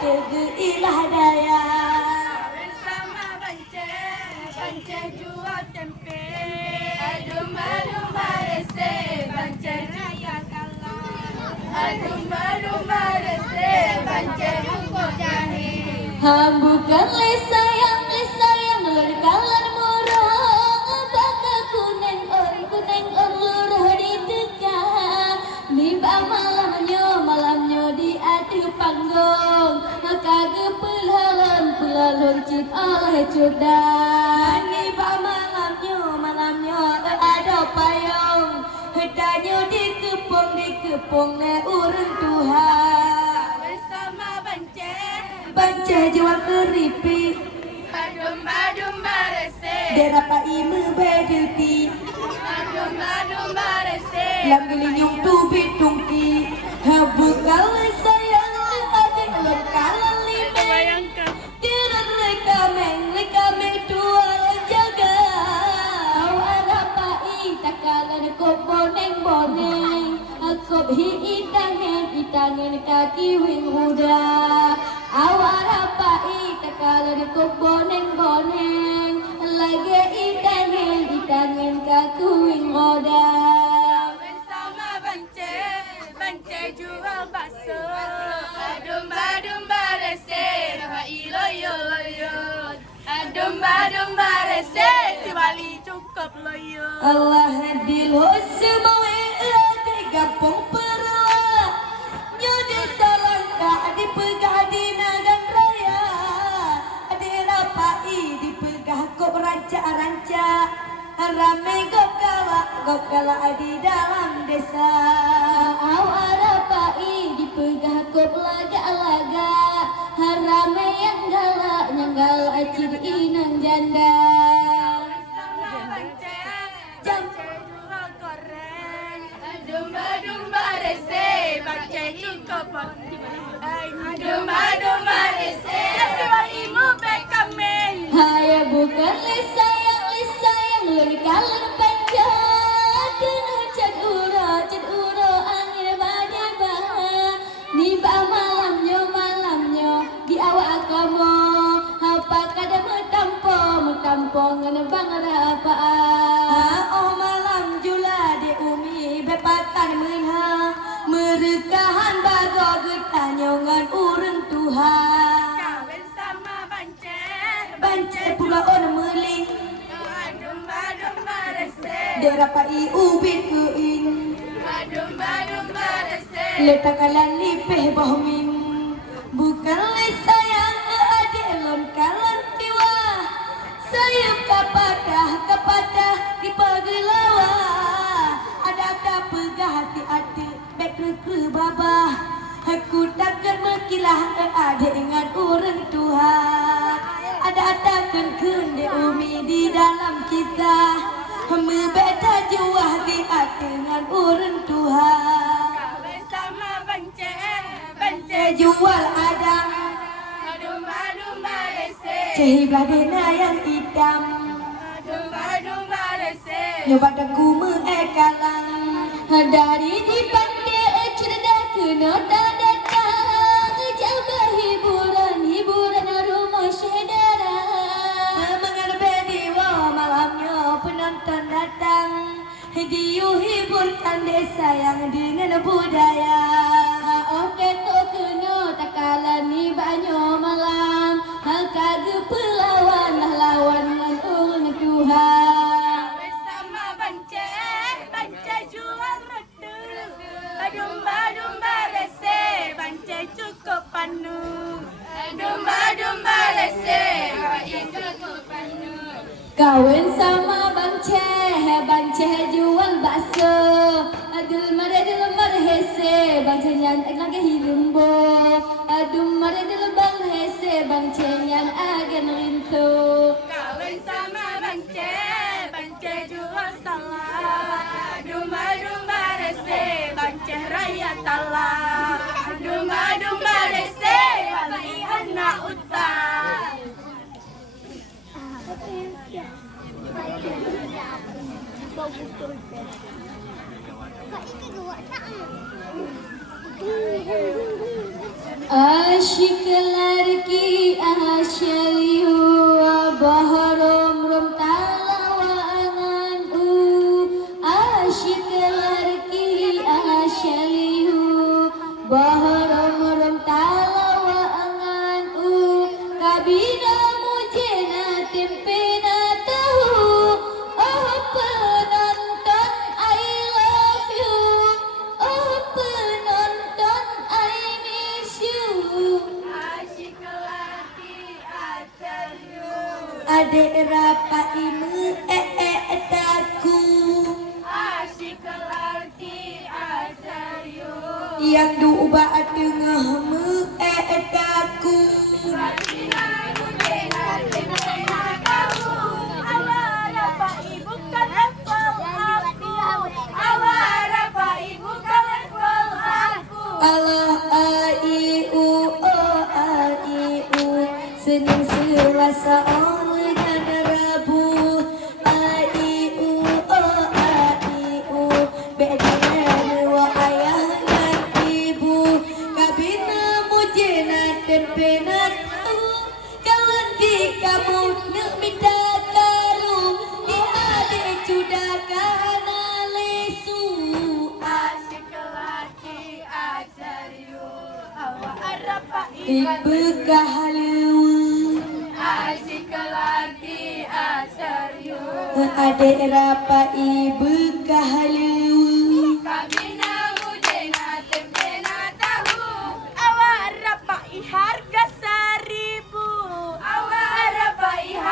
tegeilah daya. Bersama Bance jual tempe. Domba rese, Bance raya kalah. Domba rese, Bance bungkus jahe. Bukan lesayang lurkalan murah, baka kuneng on luruh di dekah. Niba malamnya di adu panggung, kage pelalon cip oleh cudan. Niba malamnya ada payung, hedanya dikepung ne urang Tuhan. Bersama Bance jual keripik, domba rese. derapai mebeduti, Domba rese. lam gelinyung tubit tungki. Bukan sayang adik lom kalan lime, tidak lekameng tual jaga. Arapai takalan kop boneng, kop hi itangen kaki wing muda. Awarapai takalan kop boneng, lagi itangen kaki wing muda. Bersama Bance jual bakso. Domba rese, loyo. Domba rese, si wali cukup loyo. Allah dilo semua di gampang perla, nyode salangka dipegah di nagan raya, di rapai dipegah kop ranca, rame gokala di dalam desa. Rapai dipegah kop laga, rame yang nyanggal acid inang janda. Bance jual goreng. Domba rese, Bance cukup. Domba rese, si wali mu bekamen. Hai bukan lesayang lurkalan panca, denah cad uro angin badai bah. Niba malamnya di awak kamu, apa kada metampo ngenebang rapa. Oh malam jula di umi bepatan menha, merekahan bago getanyongan urang Tuhan. Kawin sama Bance pula on meling, domba rese. derapai ubit kuin, Domba rese. letakalan lipeh bahming. Bukan lesayang adik lom kalan tiwa, sayup kapadah di pagelawa. Ada pegah hati bekru babah, aku takkan mekilah adik dengan urang Tuhan. Ada takkan kunde umi di dalam kita, membeda juah di hati dengan urang Tuhan. Kawin sama Bance Jual adang, domba rese. cehiblah dena yang hitam, Domba rese. nyoba daku kalang. Dari di pandai cerdas kena datang, jaga hiburan rumah saudara. Mengarbe di malamnya penonton datang, diu hiburkan desa yang dengan budaya. Oke to kena takalan ni banyo malam, kage pelawan lawan dengan urang Tuhan. Bersama Bance jual rotu. Domba rese, Bance cukup penuh. Domba rese, cukup penuh. Kawin sama Bance jual bakso. Adul mare hese, Bance nyan lagi hilumbo. Adul mare hese, Bance nyan agen rinto. Kawin sama Bance jual salah. Domba rese, Bance raya talah. Domba rese, wali anak utang. आशिक लड़की आशलिyu baharom rom talawangan आशिक लड़की आशलिyu baharom rom talawangan kabina mujhe na tempe na tahu oh penonton I love you oh penonton I miss you Asyik lagi acaryu. adek rapa imu taku Asyik lagi acaryu. yang duba tengahmu taku Sakina mujena tempena kamu. Awara pak ibu kan level aku. Awara pak ibu kan level aku. Allah aiu oh aiu Senin Selasa dengan Rabu aiu oh aiu bedakan wa ayah dan ibu kabina mujena terpena kawan di kamu nak minta karu di adik cudakana lesu Asyik lagi acaryu. Awara pak ibu. ibu kahalu Asyik lagi acaryu. adek rapa ibu kahalu